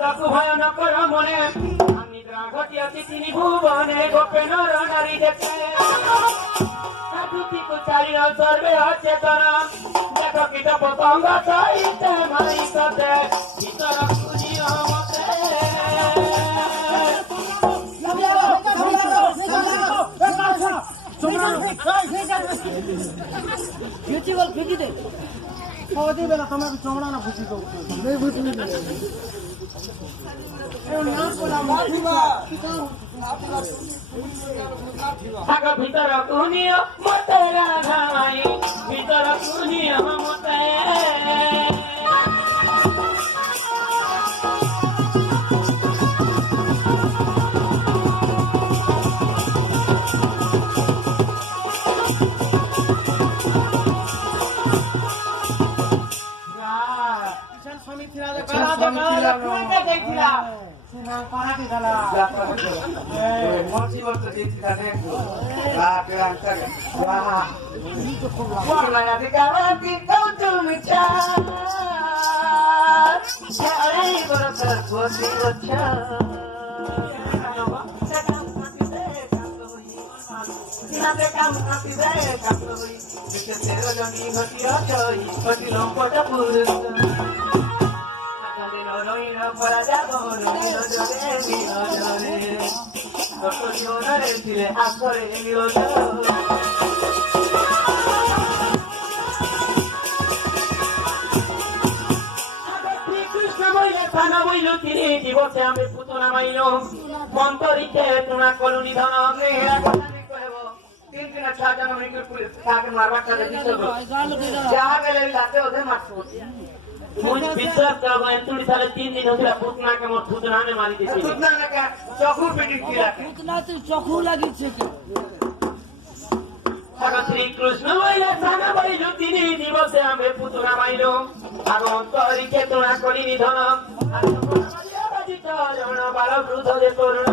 তাকু ভয়ানক মনে নিদ্রা ঘটিয়াছি তিনি ভুবনে গোপে নর নারী দেখে দুটিকু চারিও সর্বে অচেতন দেখ কীট পতঙ্গ সহিতে মারিতে ভিতর খুঁজিও মতে চমড়া না খুশি ভিতর কুনিও মতে রাধাই ভিতর কুনিও মতে তিনি দিবসে আমি পুতনা মাইল মন্তরিকে তোমরা কলুনি ধন তিনটা ছাড়ানো মারবার সাথে যাহা গেলে লাতে ওদের মারছো বিশ্বাস করবো তুই তাহলে 3 দিন হয়েছিল পুতনাকে মোট পুতনানে মারি দিয়েছি পুতনাকে চকুর পেটি পুতনা তুই চকু লাগিয়েছে শ্রীকৃষ্ণ বইলে সানা বইল তিনি দিবসে আমি পুতনা মাইল আগন্তরিকে তোরা করি নিধন বাল বৃদ্ধ যে করুণ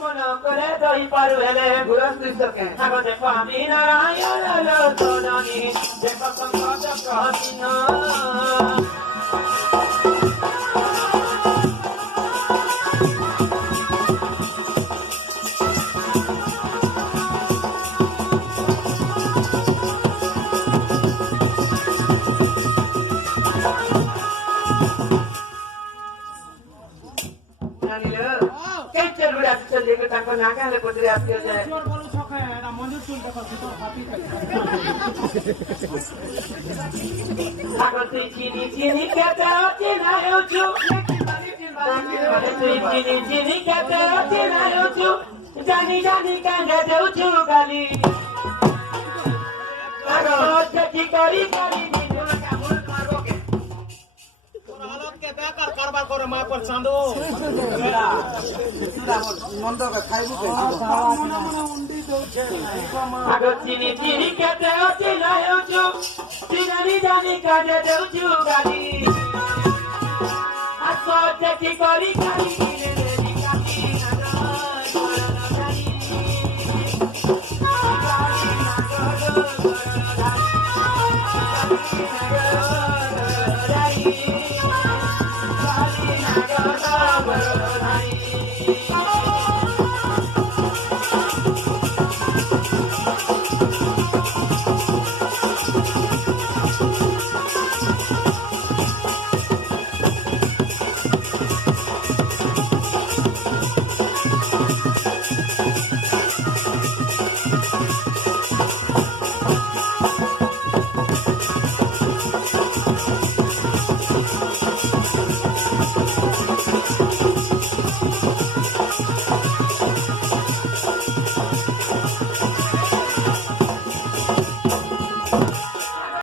মন করে দই পারু হেলে গুরুকে আগো দেখো আমি নারায়ণ লোচনী দেখো সংকট কহিন নাগালে পড়ে আসছে তুই চিনি চিনি খেতে চিনি খেতে জানি জানি কাঁদে দেউছু গালি কি করি করি বেকার কারবার করে মা পর চাঁদো চিনি চিনি খেতে চিনি জানি কাজে দেউছু গালি কি করি গালি